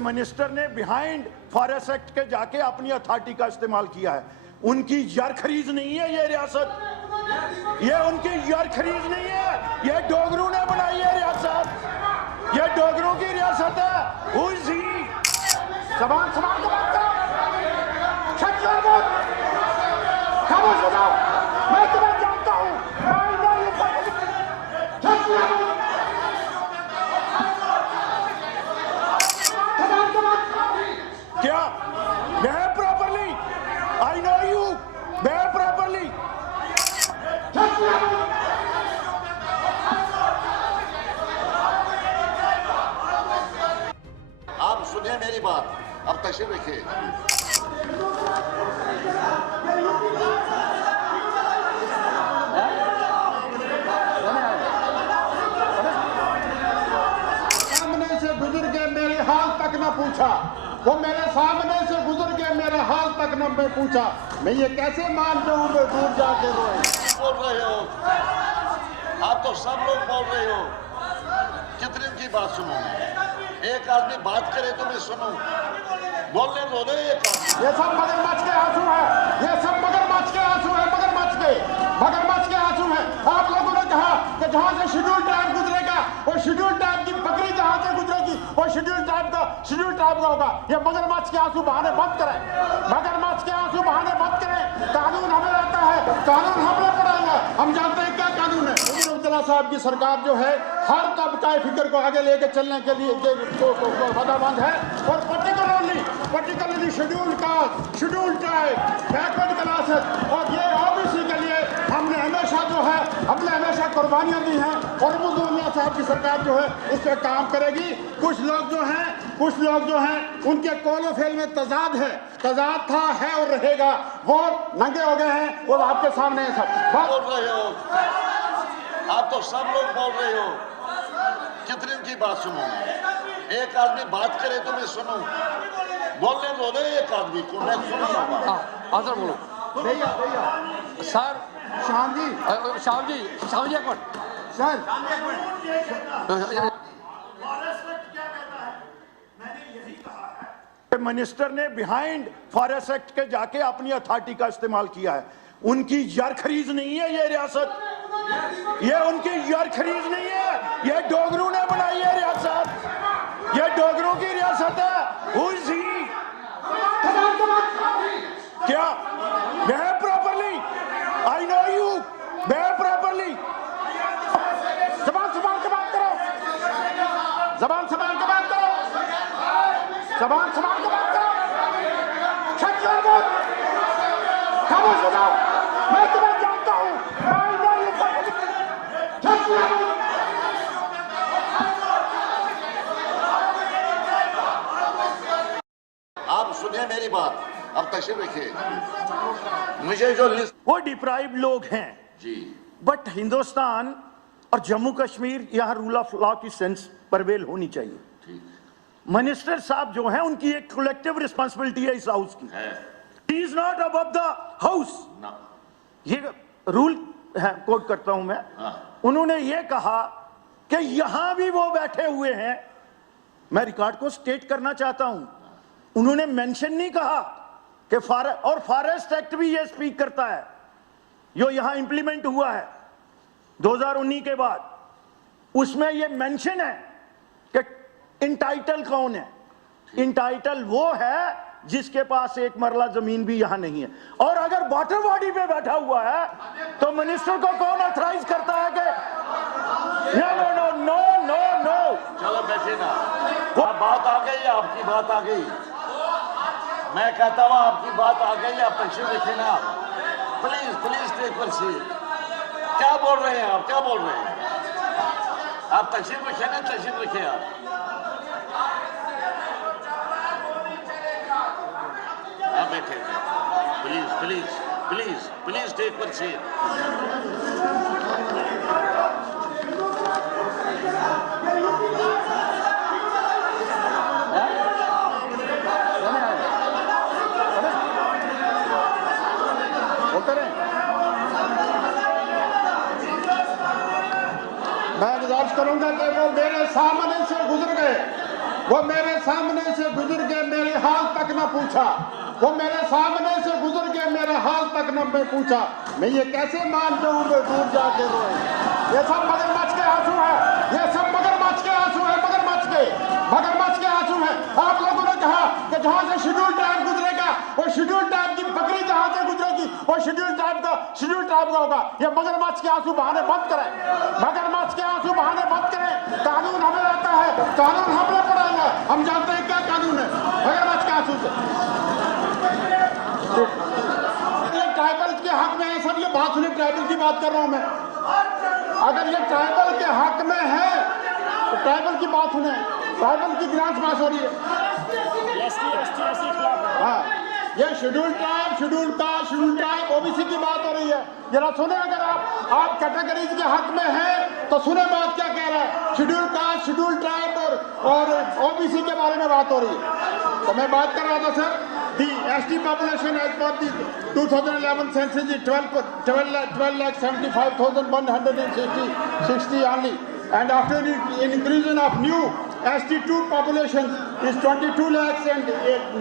Minister ने behind forest act के जाके अपनी अथॉरिटी का इस्तेमाल किया है। उनकी यार खरीद नहीं है ये रियासत, ये उनकी यार खरीद नहीं है, ये डोगरों ने बनाई है रियासत, ये डोगरों की रियासत है। Who is he? सवाल सवाल का बात करो, खामोश हो जाओ, मैं तुम्हें जानता हूँ। क्या behave properly? I know you. Behave properly. आप सुनिए मेरी बात, अब तशरीफ रखिए। सामने से गुजर के मेरे हाल तक न पूछा, वो मेरे सामने से गुजर के मेरे हाल तक न मैं पूछा, मैं ये कैसे मान जाऊं मैं दूर जाके रोए। बोल रहे हो आप, तो सब लोग बोल रहे हो, कितने की बात सुनो? एक आदमी बात करे तो मैं सुनूं, बोलने दो ना एक आदमी। ये सब मगरमच्छ के आंसू है, ये सब मगरमच्छ के आंसू है, मगरमच्छ के आंसू है। आप लोगों ने कहा कि जहां से शेड्यूल ट्राइब गुजरेगा, वो शेड्यूल ट्राइब की बकरी जहां से गुजरेगी वो शेड्यूल ट्राइब का होगा। ये मगरमच्छ के आंसू बहाने बंद करें, मगरमच्छ के आंसू बहाने बंद करें। कानून हमें रहता है, कानून हमने पढ़ाएंगे, हम जानते हैं क्या कानून है। अब्दुल्ला साहब की सरकार जो है हर तबका फिक्र को आगे लेके चलने के लिए वदाबंद है, और particularly schedule caste, schedule tribe, backward classes और ये ओबीसी के लिए हमने हमेशा कुर्बानियां दी हैं, और अब्दुल्ला साहब की सरकार जो है इस पर काम करेगी। कुछ लोग जो हैं उनके कौलो फेल में तजाद था, है और रहेगा। वो नंगे हो गए हैं, वो आपके सामने है। सब बोल रहे हो आप, तो सब लोग बोल रहे हो, कितने की बात सुनो? एक आदमी बात करे तो मैं सुनूं, बोलने दो ना एक आदमी को, मैं सुनूंगा। आंसर बोलो भैया सर। शाम जी एक मिनट सर, मिनिस्टर ने बिहाइंड फॉरेस्ट एक्ट के जाके अपनी अथॉरिटी का इस्तेमाल किया है। उनकी यार खरीद नहीं है ये रियासत, ये उनकी यार खरीद नहीं है, ये डोगरों ने बनाई है रियासत, ये डोगरों की रियासत है। Who is he? क्या behave properly? I know you. Behave properly. जबान संभाल के बात करो, जबान संभाल के बात करो, जबान संभाल के बात करो। खामोश हो जाओ, मैं तुम्हें जानता हूँ। आप सुनिए मेरी बात, अब तशरीफ रखिए। मुझे जो लिस्ट वो डिप्राइव्ड लोग हैं जी, बट हिंदुस्तान और जम्मू कश्मीर यहाँ रूल ऑफ लॉ की सेंस परवेल होनी चाहिए। मिनिस्टर साहब जो हैं उनकी एक कलेक्टिव रिस्पांसिबिलिटी है इस हाउस की। He is not above the house, ये रूल है, कोट करता हूं मैं। उन्होंने ये कहा कि यहां भी वो बैठे हुए हैं, मैं रिकॉर्ड को स्टेट करना चाहता हूं। उन्होंने मेंशन नहीं कहा कि फॉरेस्ट एक्ट भी ये स्पीक करता है, जो यहां इंप्लीमेंट हुआ है 2019 के बाद, उसमें ये मेंशन है कि इंटाइटल कौन है। इंटाइटल वो है जिसके पास एक मरला जमीन भी यहां नहीं है, और अगर वाटर बॉडी पे बैठा हुआ है तो मिनिस्टर को कौन ऑथराइज करता है कि no no no no no no. चलो बैठे ना, बात आ गई, आपकी बात आ गई। मैं कहता हूँ आपकी बात आ गई, आप तशरीफ रखिए ना। Please take seat. क्या बोल रहे हैं आप, क्या बोल रहे हैं आप? तशरीफ रखिए ना, तशरीफ रखिए आप। आप बैठे, प्लीज टेक सीट। मैं गुजारिश करूंगा कि वो मेरे सामने से गुजर गए, वो मेरे सामने से गुजर के मेरे हाल तक न पूछा, वो मेरे सामने से गुजर के मेरे हाल तक न मैं पूछा, मैं ये कैसे मान जाऊं मैं दूर जाके रोए। ये सब मगरमच्छ के आंसू है, ये सब मगरमच्छ के आंसू है, मगरमच्छ के आंसू है। आप लोगों ने कहा कि जहां से शेड्यूल ट्राइब गुजरेगा वो शेड्यूल ट्राइब की बकरी जहां से गुजरेगी वो शेड्यूल ट्राइब का होगा। ये मगरमच्छ के आंसू बहाने बंद करें, मगरमच्छ के आंसू बहाने बंद करें। कानून हमें रहता है, कानून हमने पढ़ाएंगे, हम जानते हैं क्या कानून है। मगरमच्छ के आंसू से ये ट्राइबल के हक में है सब। ये बात सुनिए, ट्राइबल की बात कर रहा हूं मैं। अगर ये ट्राइबल के हक में है तो ट्राइबल की बात सुने। ट्राइबल की ग्रांट पास हो रही है। हाँ, ये शेड्यूल ट्राइब ओबीसी की बात हो रही है। जरा सुने, अगर आप कैटेगरीज के हक में हैं तो सुने बात क्या कह रहा है। शेड्यूल कास्ट, शेड्यूल ट्राइब और ओबीसी के बारे में बात हो रही है। तो मैं बात कर रहा था sir, the ST population as per the 2011 census is 12,75,160 only, and after the inclusion of new ST2 population is 22 lakhs and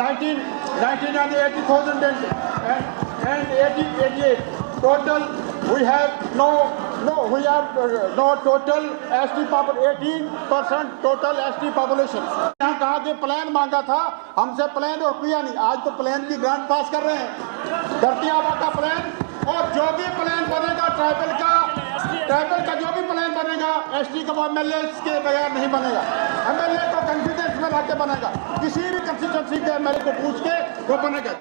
19,80,000 and 88. Total we have no total ST population, 18% total ST population. यहाँ कहा कि plan मांगा था हमसे, plan और किया नहीं। आज तो प्लान की ग्रांट पास कर रहे हैं, धरती आबा का प्लान। और जो भी प्लान बनेगा ट्राइबल का जो भी प्लान बनेगा ST का MLA के बगैर नहीं बनेगा। MLA को कॉन्फिडेंस में लाके बनेगा, किसी भी कंस्टिट्यूंसी के MLA को पूछ के वो बनेगा।